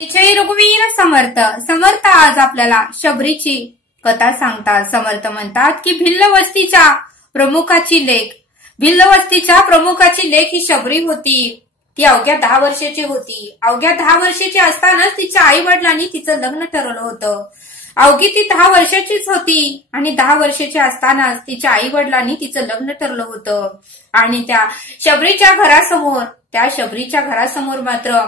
जय रघुवीर समर्थ समर्थ आज आपल्याला शबरीची कथा सांगतात। समर्थ म्हणतात की भिल्लवस्तीच्या प्रमुखाची लेक ही शबरी होती। ती अवघ्या 10 वर्षाची होती। अवघ्या 10 वर्षाची असतानाच तिच्या आई वडिलांनी तिचं लग्न ठरवलं होतं। अवघी ती 10 वर्षाचीच होती आणि 10 वर्षाची असतानाच तिच्या आई वडिलांनी तिचं लग्न ठरलं होतं। आणि त्या शबरीच्या घरासमोर मात्र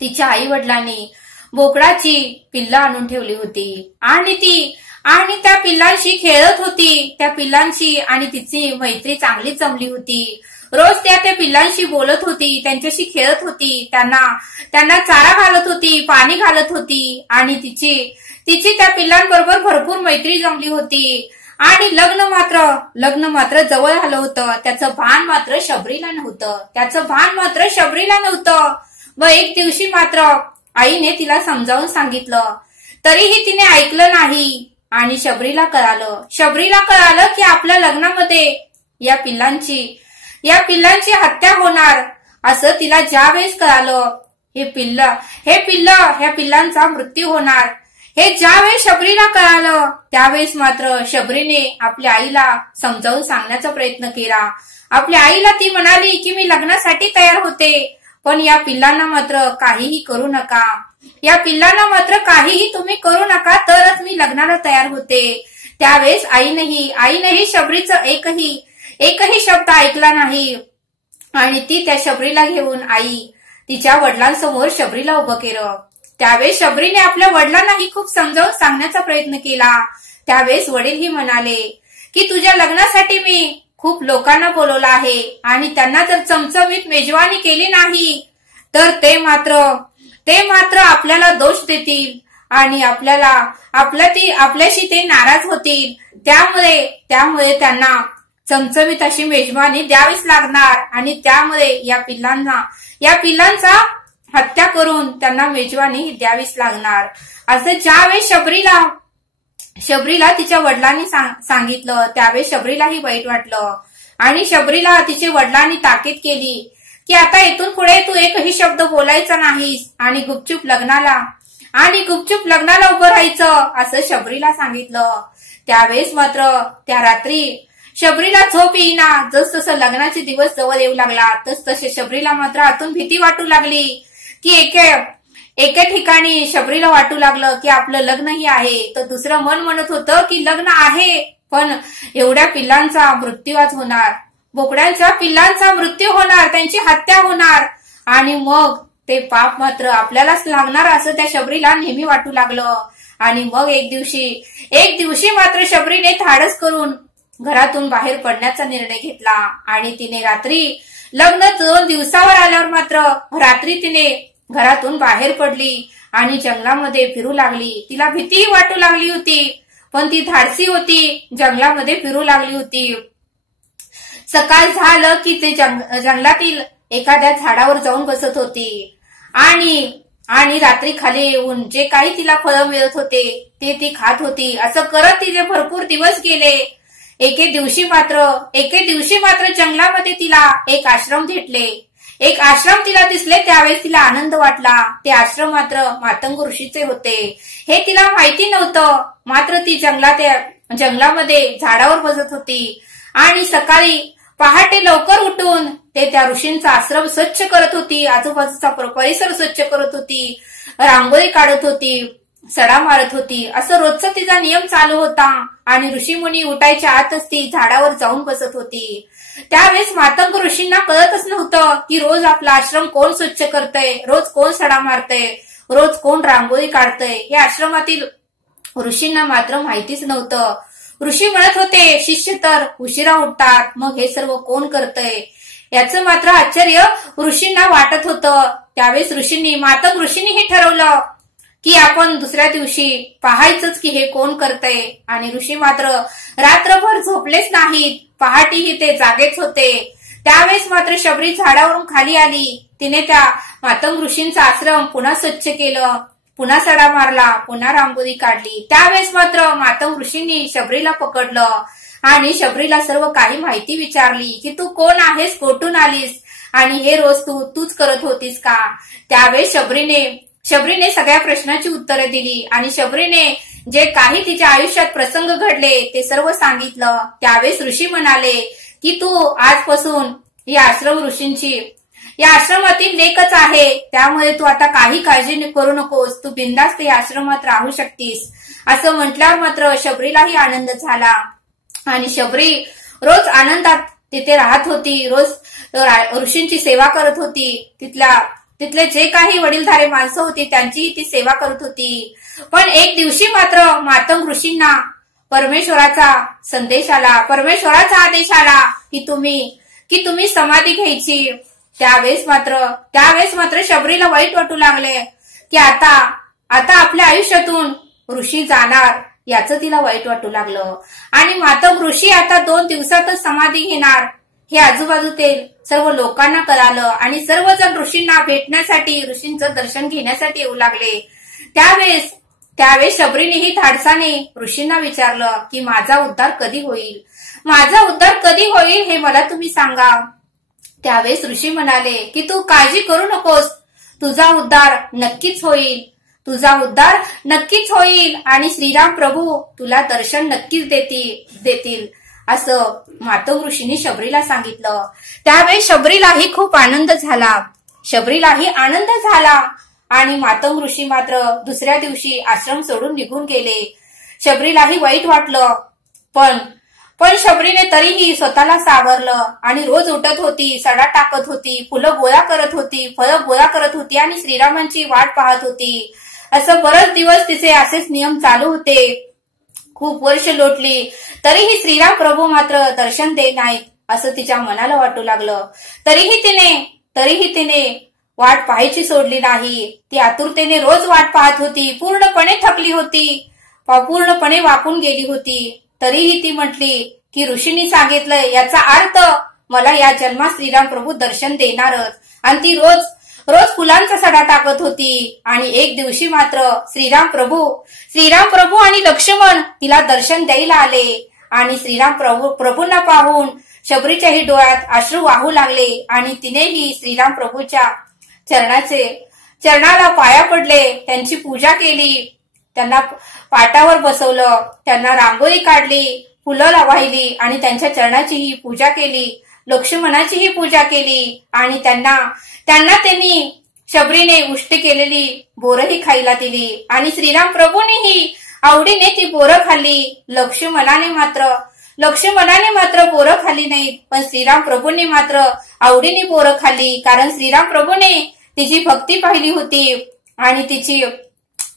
तिच्या आई वडिलांनी बोकडाची पिल्लं आणून ठेवली होती आणि त्या पिल्लांशी खेळत होती। त्या पिल्लांशी आणि तिची मैत्री चांगली जमली होती। रोज त्या पिल्लांशी बोलत होती, त्यांच्याशी खेळत होती, त्यांना चारा घालत होती, पाणी घालत होती आणि तिची त्या पिल्लांबरोबर भरपूर मैत्री जमली होती। आणि लग्न मात्र जवळ आलं होतं। त्याचं भान मात्र शबरीला नव्हतं। व एक दिवशी मात्र आईने तिला समजावून सांगितलं, तरीही तिने ऐकलं नाही। आणि शबरीला कळालं की आपल्या लग्नामध्ये या पिल्लांची हत्या होणार असं तिला ज्या वेळेस कळालं, ह्या पिल्लांचा मृत्यू होणार हे ज्यावेळेस शबरीला कळालं, त्यावेळेस मात्र शबरीने आपल्या आईला समजावून सांगण्याचा प्रयत्न केला। आपल्या आईला ती म्हणाली की मी लग्नासाठी तयार होते, पण या पिल्लांना मात्र काहीही करू नका, तरच मी लग्नाला तयार होते। त्यावेळेस आईनेही शबरीचं एकही शब्द ऐकला नाही आणि ती त्या शबरीला घेऊन आई तिच्या वडिलांसमोर शबरीला उभं केलं। त्यावेळेस शबरीने आपल्या वडिलांनाही खूप समजावून सांगण्याचा प्रयत्न केला। त्यावेळेस वडीलही म्हणाले की तुझ्या लग्नासाठी मी खूप लोकांना बोलवलं आहे आणि त्यांना जर चमचमीत मेजवानी केली नाही तर ते मात्र आपल्याला दोष देतील आणि आपल्याशी ते नाराज होतील। त्यामुळे त्यांना चमचमीत अशी मेजवानी द्यावीच लागणार आणि त्यामुळे या पिल्लांचा हत्या करून त्यांना मेजवानी द्यावीच लागणार असं ज्यावेळेस शबरीला तिच्या वडिलांनी सांगितलं, त्यावेळेस शबरीलाही वाईट वाटलं आणि शबरीला तिच्या वडिलांनी ताकीद केली की आता इथून पुढे तू एकही शब्द बोलायचा नाहीस आणि गुपचूप लग्नाला उभं राहायचं असं शबरीला सांगितलं। त्यावेळेस मात्र त्या रात्री शबरीला झोप येईना। जसं लग्नाचे दिवस जवळ येऊ लागला तसे शबरीला मात्र आतून भीती वाटू लागली की एके ठिकाणी शबरीला वाटू लागलं की आपलं लग्नही आहे, तर दुसरं मन म्हणत होतं की लग्न आहे पण एवढ्या पिल्लांचा मृत्यू आज होणार, बोकड्यांच्या पिल्लांचा मृत्यू होणार, त्यांची हत्या होणार आणि मग ते पाप मात्र आपल्यालाच लागणार असं त्या शबरीला नेहमी वाटू लागलं। आणि मग एक दिवशी मात्र शबरीने धाडस करून घरातून बाहेर पडण्याचा निर्णय घेतला आणि तिने रात्री लग्न 2 दिवसावर आल्यावर मात्र रात्री तिने घरातून बाहेर पडली आणि जंगलामध्ये फिरू लागली। तिला भीतीही वाटू लागली होती पण ती धाडसी होती, जंगलामध्ये फिरू लागली होती। सकाळ झालं की ते जंगलातील एखाद्या झाडावर जाऊन बसत होती आणि रात्री खाली येऊन जे काही तिला फळं मिळत होते ते ती खात होती। असं करत तिचे भरपूर दिवस गेले। एके दिवशी मात्र जंगलामध्ये तिला एक आश्रम तिला दिसले। त्यावेळेस तिला आनंद वाटला। ते आश्रम मात्र मातंग ऋषीचे होते हे तिला माहिती नव्हतं। मात्र ती जंगलामध्ये झाडावर बसत होती आणि सकाळी पहाटे लवकर उठून ते त्या ऋषींचा आश्रम स्वच्छ करत होती, आजूबाजूचा परिसर स्वच्छ करत होती, रांगोळी काढत होती, सडा मारत होती। असं रोजचा तिचा नियम चालू होता आणि ऋषीमुनी उठायच्या आतच ती झाडावर जाऊन बसत होती। त्यावेळेस मातंग ऋषींना कळतच नव्हतं की रोज आपला आश्रम कोण स्वच्छ करतय, रोज कोण सडा मारतय, रोज कोण रांगोळी काढतय, हे आश्रमातील ऋषींना मात्र माहितीच नव्हतं। ऋषी म्हणत होते शिष्य तर उशिरा उठतात, मग हे सर्व कोण करतय याचं मात्र आश्चर्य ऋषींना वाटत होतं। त्यावेळेस मातंग ऋषींनी ठरवलं की आपण दुसऱ्या दिवशी पाहायचंच की हे कोण करतय। आणि ऋषी मात्र रात्रभर झोपलेच नाहीत, पहाटेही ते जागेच होते। त्यावेळेस मात्र शबरी झाडावरून खाली आली। तिने त्या मातंग ऋषींचा आश्रम पुन्हा स्वच्छ केलं, पुन्हा सडा मारला, पुन्हा रांगोळी काढली। त्यावेळेस मात्र मातंग ऋषींनी शबरीला पकडलं आणि शबरीला सर्व काही माहिती विचारली की तू कोण आहेस, कोठून आलीस आणि हे रोज तूच करत होतीस का। त्यावेळेस शबरीने सगळ्या प्रश्नाची उत्तरे दिली आणि शबरीने जे काही तिच्या आयुष्यात प्रसंग घडले ते सर्व सांगितलं. त्यावेळेस ऋषी म्हणाले की तू आजपासून या आश्रमातील लेकच आहे, त्यामुळे तू आता काही काळजी करू नकोस, तू बिनधास्त या आश्रमात राहू शकतीस. असं म्हटल्यावर मात्र शबरीलाही आनंद झाला आणि शबरी रोज आनंदात तिथे राहत होती. रोज ऋषींची सेवा करत होती. तिथले जे काही वडीलधारे माणसं होती त्यांची ती सेवा करत होती. पण एक दिवशी मात्र मातंग ऋषींना परमेश्वराचा आदेश आला की तुम्ही समाधी घ्यायची. त्यावेळेस मात्र शबरीला वाईट वाटू लागले की आता आपल्या आयुष्यातून ऋषी जाणार याचं तिला वाईट वाटू लागलं. आणि मातंग ऋषी आता 2 दिवसातच समाधी घेणार हे आजूबाजूतील सर्व लोकांना कळालं आणि सर्वजण ऋषींना भेटण्यासाठी, ऋषींचं दर्शन घेण्यासाठी येऊ लागले. त्यावेळेस शबरीनेही धाडसाने ऋषींना विचारलं की माझा उद्धार कधी होईल हे मला तुम्ही सांगा. त्यावेळेस ऋषी म्हणाले की तू काळजी करू नकोस, तुझा उद्धार नक्कीच होईल आणि श्रीराम प्रभू तुला दर्शन नक्कीच देतील असं मातंग ऋषींनी शबरीला सांगितलं. त्यावेळेस शबरीलाही खूप आनंद झाला आणि मातंग ऋषी मात्र दुसऱ्या दिवशी आश्रम सोडून निघून गेले. शबरीलाही वाईट वाटलं, पण शबरीने तरीही स्वतःला सावरलं आणि रोज उठत होती, सडा टाकत होती, फुलं गोळा करत होती, फळं गोळा करत होती आणि श्रीरामांची वाट पाहत होती. असं बरेच दिवस तिचे असेच नियम चालू होते. खूप वर्ष लोटली तरीही श्रीराम प्रभू मात्र दर्शन देत नाहीत असं तिच्या मनाला वाटू लागलं. तरीही तिने वाट पाहायची सोडली नाही. ती आतुरतेने रोज वाट पाहत होती. पूर्णपणे थकली होती, पूर्णपणे वाकून गेली होती. तरीही ती म्हटली की ऋषींनी सांगितलंय याचा अर्थ मला या जन्मात श्रीराम प्रभू दर्शन देणारच. आणि ती रोज फुलांचा सडा टाकत होती. आणि एक दिवशी मात्र श्रीराम प्रभू आणि लक्ष्मण तिला दर्शन द्यायला आले आणि श्रीराम प्रभूंना पाहून शबरीच्याही डोळ्यात अश्रू वाहू लागले आणि तिनेही श्रीराम प्रभूच्या चरणाला पाया पडले, त्यांची पूजा केली, त्यांना पाटावर बसवलं, त्यांना रांगोळी काढली, फुलं वाहिली आणि त्यांच्या चरणाचीही पूजा केली, लक्ष्मणाचीही पूजा केली आणि त्यांना शबरीने उष्टी केलेली बोरही खायला दिली आणि श्रीराम प्रभूनेही आवडीने ती बोरं खाल्ली. लक्ष्मणाने मात्र बोरं खाल्ली नाहीत, पण श्रीराम प्रभूंनी मात्र आवडीने बोरं खाल्ली, कारण श्रीराम प्रभूने तिची भक्ती पाहिली होती आणि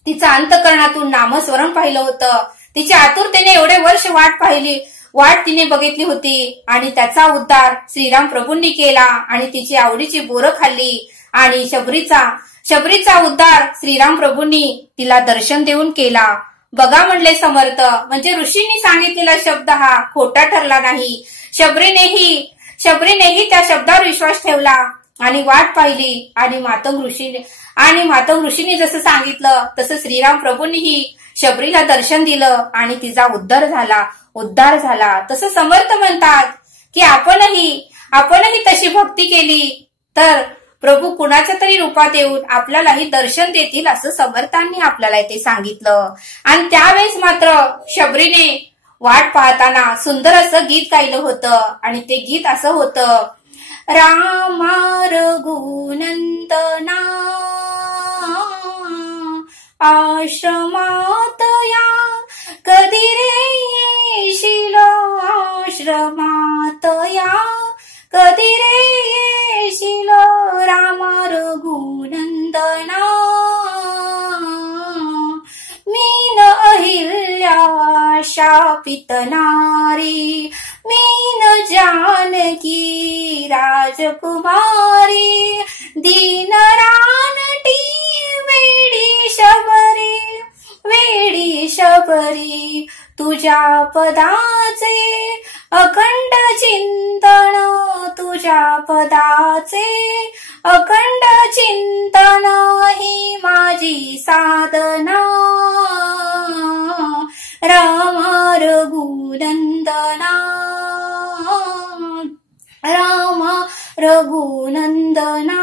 तिचा अंतःकरणातून नामस्मरण पाहिलं होतं. तिच्या आतुरतेने एवढे वर्ष वाट तिने बघितली होती आणि त्याचा उद्धार श्रीराम प्रभूंनी केला आणि तिची आवडीची बोरं खाल्ली आणि शबरीचा उद्धार श्रीराम प्रभूंनी तिला दर्शन देऊन केला. बघा म्हणले समर्थ, म्हणजे ऋषींनी सांगितलेला शब्द हा खोटा ठरला नाही. शबरीनेही त्या शब्दावर विश्वास ठेवला आणि वाट पाहिली आणि मातंग ऋषीने जसं सांगितलं तसं श्रीराम प्रभूंनीही शबरीला दर्शन दिलं आणि तिचा उद्धार झाला. तसं समर्थ म्हणतात की आपणही तशी भक्ती केली तर प्रभू कुणाच्या तरी रूपात येऊन आपल्यालाही दर्शन देतील असं समर्थांनी आपल्याला इथे सांगितलं. आणि त्यावेळेस मात्र शबरीने वाट पाहताना सुंदर असं गीत गायलं होतं आणि ते गीत असं होतं, रामा रघुनंदना आश्रमात या कधी रे येशील, आश्रमात या कधी रे येशील, रामा रघुनंदना मीन अहिल्या शापित नारी, मीन जानकी राजकुमारी, दीन रानटी वेडी शबरी तुझ्या पदाचे अखंड चिंतन, तुझ्या पदाचे अखंड चिंतन ही माझी साधना, रामा रघुनंदना, रामा रघुनंदना,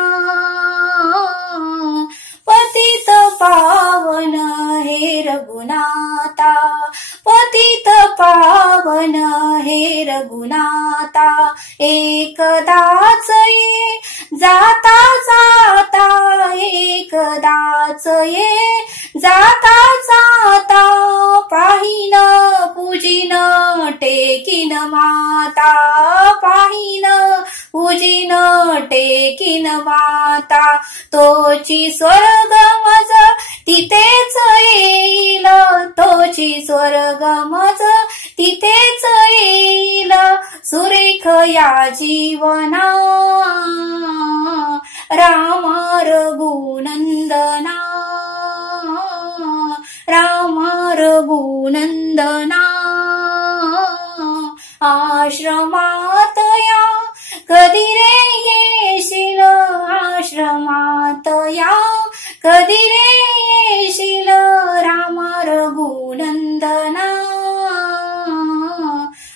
पतित रघुनाथा एकदाच ये जाता जाता एकदाच ये जाता जाता पाहिन पूजिन टेकिन माता पाहिन पूजिन टेकिन माता तोची स्वर्ग मज तिथेच येईल तोची स्वर्ग मज तिथेच येईल सुरेख या जीवना रामा रघुनंदना रामा रघुनंदना आश्रमात या कधी रे येशील आश्रमात या कधी रे येशील रामा रघुनंदना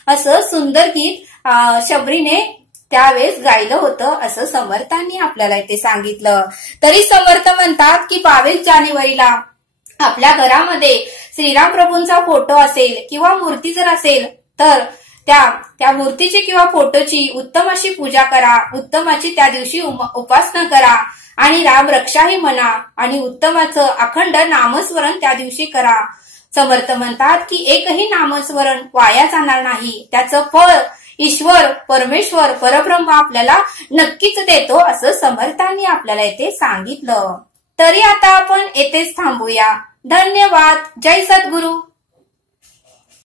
असं सुंदर गीत शबरीने त्यावेळेस गायलं होतं असं समर्थांनी आपल्याला इथे सांगितलं. तरी समर्थ म्हणतात की 22 जानेवारीला आपल्या घरामध्ये श्रीराम प्रभूंचा फोटो असेल किंवा मूर्ती जर असेल तर त्या मूर्तीची किंवा फोटोची उत्तम अशी पूजा करा, उत्तमाची त्या दिवशी उपासना करा आणि राम रक्षाही म्हणा आणि उत्तमाचं अखंड नामस्मरण त्या दिवशी करा. समर्थ म्हणतात की एकही नामस्मरण वाया जाणार नाही, त्याचं फळ ईश्वर परमेश्वर परब्रह्म आपल्याला नक्कीच देतो असं समर्थांनी आपल्याला येथे सांगितलं. तरी आता आपण येथेच थांबूया. धन्यवाद. जय सद्गुरु.